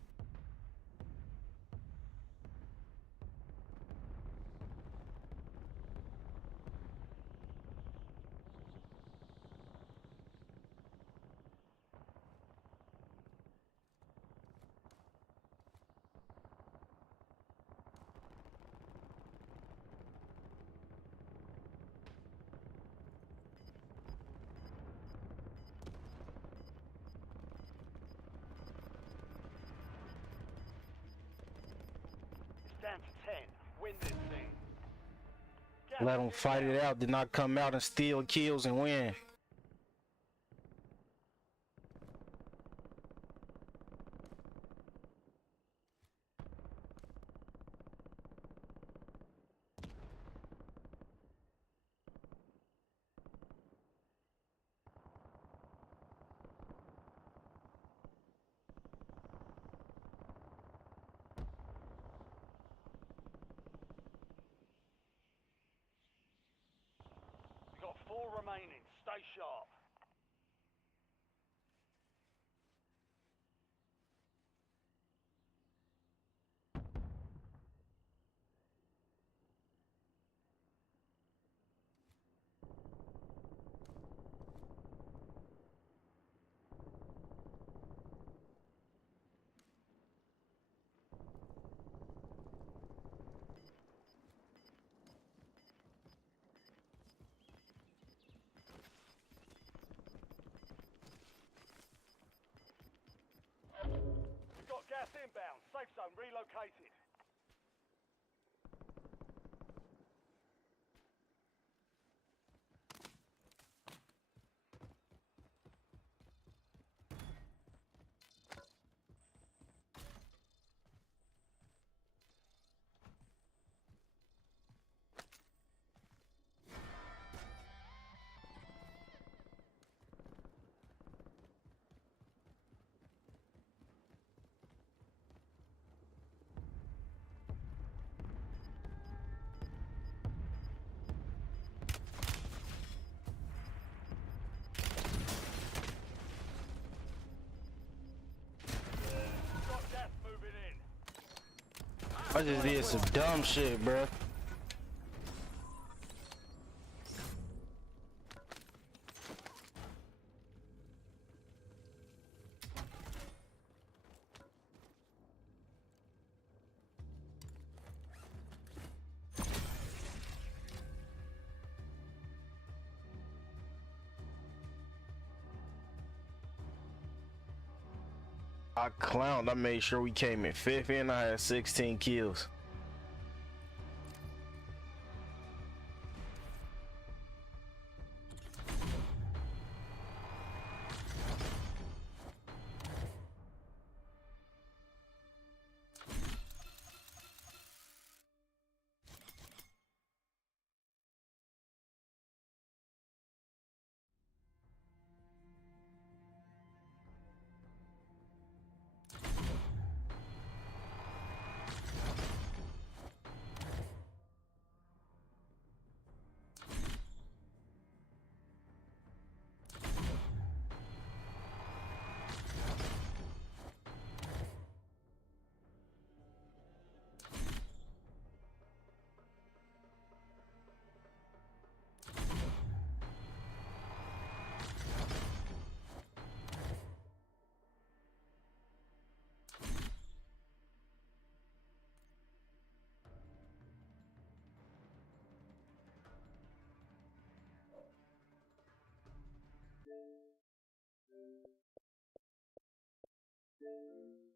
It's down to 10. Win this thing. Gas Let them is fight inbound. it out. Did not come out and steal kills and win. You've got 4 remaining. Stay sharp. We've got gas inbound. Safe zone relocated. I just did some dumb shit, bruh. I clowned. I made sure we came in 5th and I had 16 kills. It's in the game.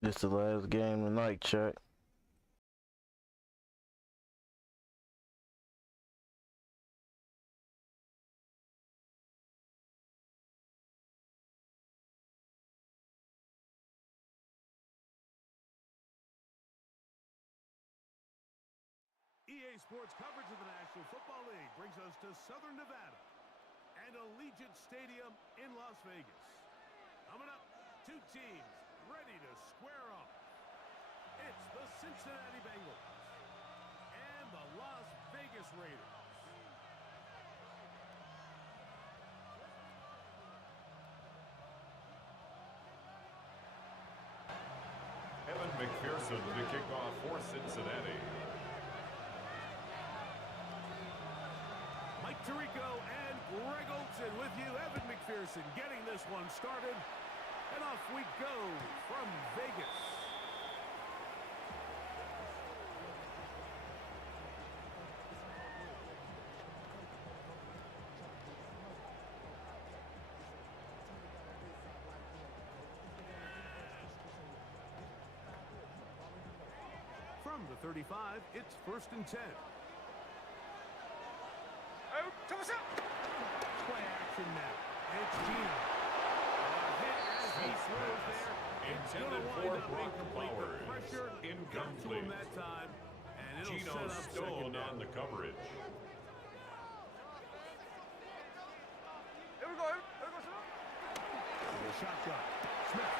This the last game tonight, Chuck. EA Sports coverage of the National Football League brings us to Southern Nevada and Allegiant Stadium in Las Vegas. Coming up, two teams ready to square off. It's the Cincinnati Bengals and the Las Vegas Raiders. Evan McPherson to kick off for Cincinnati. Mike Tirico and Greg Olson with you. Evan McPherson getting this one started. And off we go from Vegas. From the 35, it's 1st and 10. Play action now. It's Gino. A hit as he throws there. It's going to wind up incomplete. The pressure got to him that time. And it'll Gino set up Stone second down. on the coverage. Here we go. The shotgun. Smith.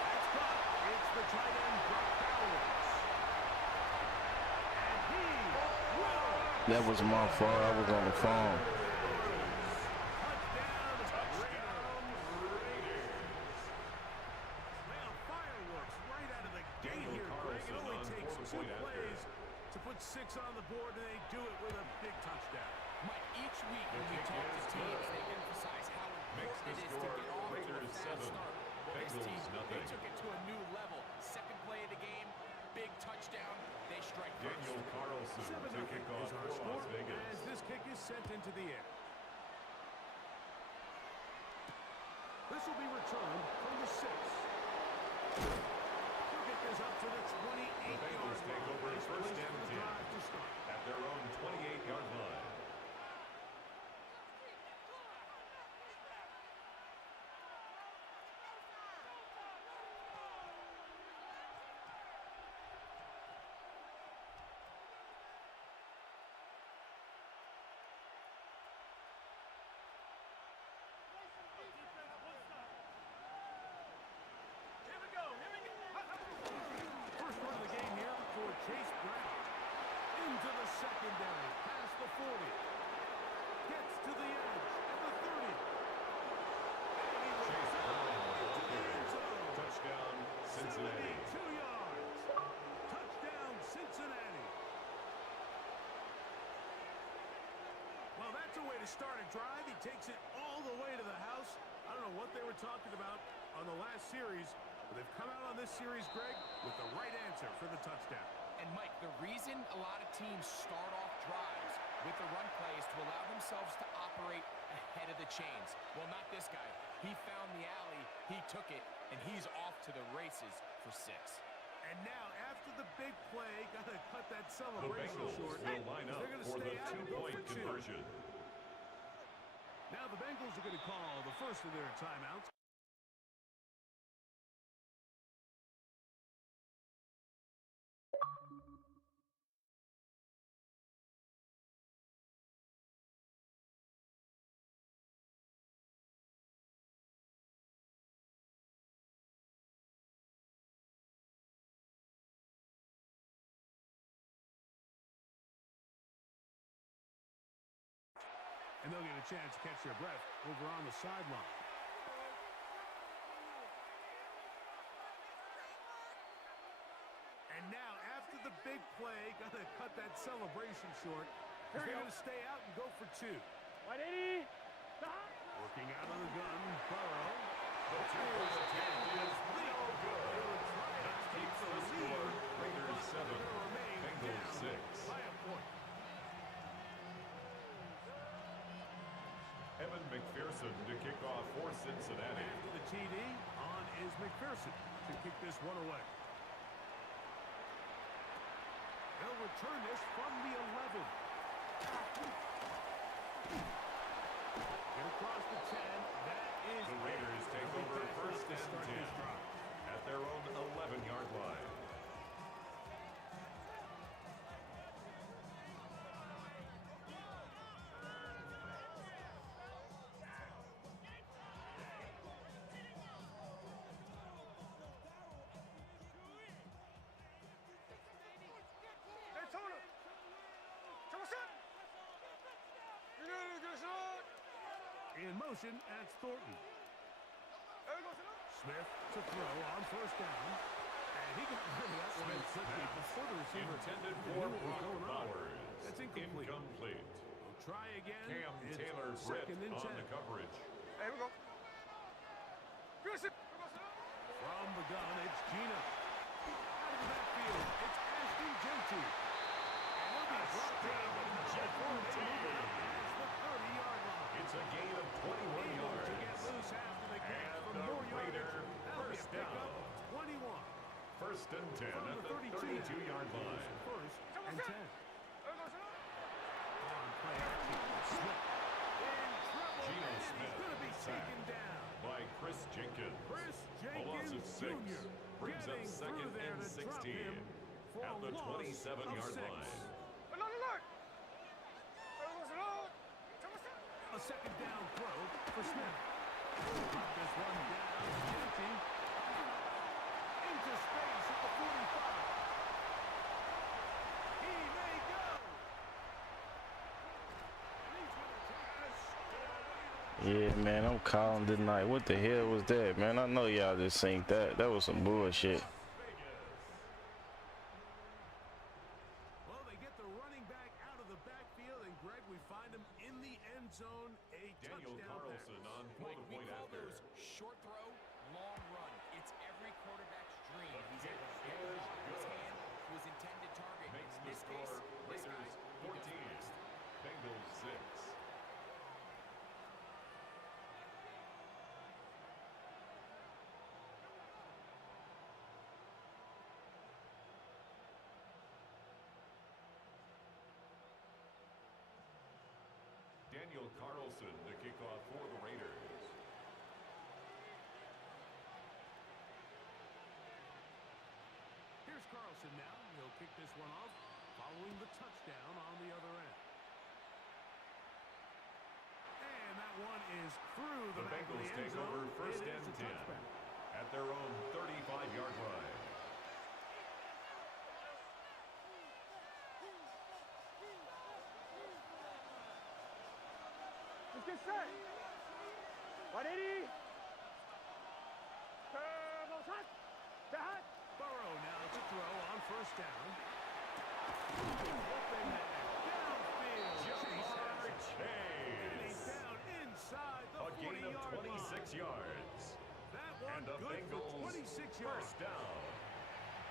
That's caught. It's the tight end, Brock Bowers. And he will. That was my fault. I was on the phone. Touchdown, Raiders. Man, fireworks right And they do it with a big touchdown. Mike, each week when we talk to teams, they emphasize how important it is to get off to a fast start. This team, they took it to a new level. Second play of the game, big touchdown. They strike first. Daniel Carlson to kick off is our for score Las Vegas. as this kick is sent into the air. This will be returned from the 6. He'll get this up to the 28-yard line. The Bengals take over Nice first place and for the 10 drive to start. at their own 28-yard line. First run of the game here for Chase Brown. Into the secondary, past the 40. Gets to the edge at the 30. And he will Chase Brown into the end zone. Touchdown, Cincinnati. 72 yards. Touchdown, Cincinnati. Well, that's a way to start a drive. He takes it all the way to the house. I don't know what they were talking about on the last series, but they've come out on this series, Greg, with the right answer for the touchdown. And Mike, the reason a lot of teams start off drives with the run play is to allow themselves to operate ahead of the chains. Well, not this guy. He found the alley, he took it, and he's off to the races for 6. And now, after the big play, got to cut that The celebration Bengals short. will line up They're gonna for the stay out and go two-point for 2. conversion. Now the Bengals are going to call the first of their timeouts. And they'll get a chance to catch their breath over on the sideline. And now, after the big play, got to cut that celebration short. They're going to stay out and go for 2. Working out of the gun, Burrow. The two-point attempt is no good. That keeps the score. Raiders 7, Bengals 6. By a point. Evan McPherson to kick off for Cincinnati. After the TD, on is McPherson to kick this one away. They'll return this from the 11. Get across the 10. That is The Raiders take over first and 10 at their own 11-yard line. In motion, that's Thornton. Smith to throw on first down. And he got rid of that one quickly before the receiver Intended knew for what was Brock going on. Bowers. That's incomplete. Incomplete. We'll try again. Cam It's Taylor Britt second and 10. on the coverage. From the gun, it's Gina. Out of the backfield, it's Ashton Genty. And he'll be brought down before they move it up past the 30-yard line. It's a gain of 21 Able yards. to get loose after the catch And from the more Raider yardage. That'll be a first pickup down. of 21. First and 10 From at the the 32-yard line. First and 10. On play action. Smith in trouble. Geno And he's Smith going to be sacked taken down. by Chris Jenkins. Chris A loss Jenkins of 6 Jr. brings up getting second through there and to drop 16 him for at a the loss 27-yard of 6. line. A second down throw for Smith. Got this one down. Genty into space at the 45. He may go. And he's going to take this all the way to Yeah, man, I'm calling tonight. What the hell was that, man? I know y'all just synced that. That was some bullshit. Well, they get the running back out end zone, a Daniel touchdown Carlson pass. on for Mike, the we point call after. those short throw, long run. It's every quarterback's dream. The He's kick able to get the is ball in his good. hand to his intended target. Makes In the this case, score this guy, Raiders he does 14, the rest. Bengals 6. Daniel Carlson to kick off for the Raiders. Here's Carlson now. He'll kick this one off following the touchdown on the other end. And that one is through The the back of the Bengals end take zone. over first It and is a 10 touchback. at their own 35-yard line. Let's get set. 180. Burrow now to throw on first down. Open downfield. Chase has it. And he's Chase. down inside the A gain of 40-yard 26 line. yards. That one And the good for Bengals 26 yards. first down.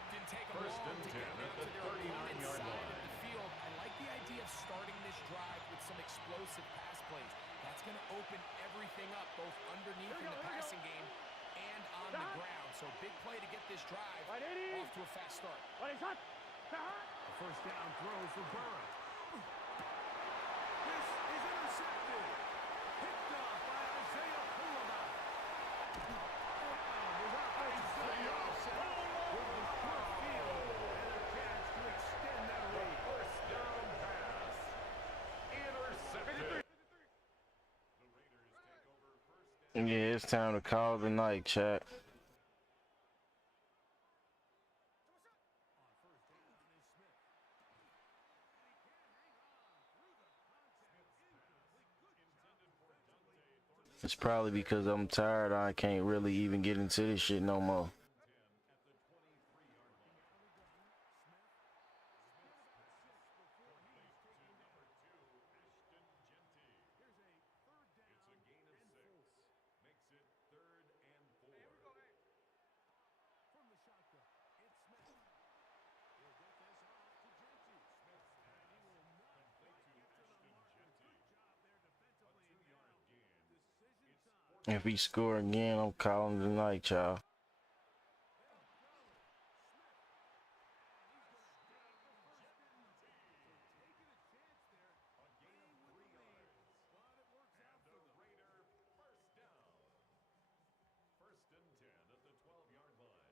Didn't take them First long and to 10 get at down the to their opponent's 39-yard side line. of the field. I like the idea of starting this drive with some explosive pass plays. That's going to open everything up, both underneath in the passing game and on the ground. So big play to get this drive off to a fast start. The first down throw for Burrow. This is intercepted. Picked off by Isaiah Pulama. With the short field and a chance to extend that lead. First down pass. Intercepted. The Raiders take over first and Yeah, it's time to call the night, chat. On first down is Smith. And he can't hang on through the contact. Incomplete. Good job. It's probably because I'm tired. I can't really even get into this shit no more. 10 at the 23-yard line. Complete to number 2, Ashton Genty. Here's a third down. It's a gain of 6. Makes it 3rd and 4. From the shotgun, it's Smith. He'll get this off to Genty. Smith's pass. He will not Complete to get to the Ashton marker. Genty. Good job there A defensively. 2-yard Now, gain. decision It's time. If he score again, I'm calling the night, y'all. a gain of 3 yards. And a Raider first down. First and 10 at the 12-yard line.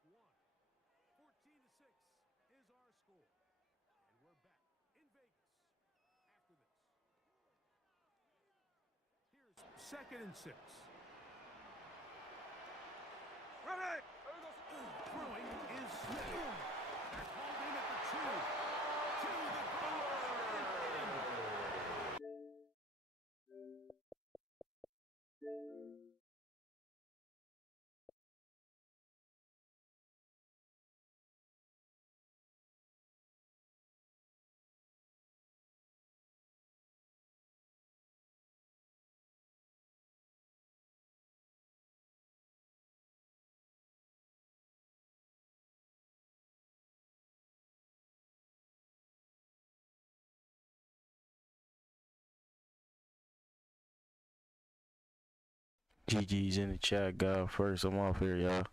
We are through one. 14-6 is our score. And we're back in Vegas after this. Here's 2nd and 6. Throwing is Smith. That's hauled in at the 2. To the goal line. GG's in the chat, God. First, I'm off here, y'all.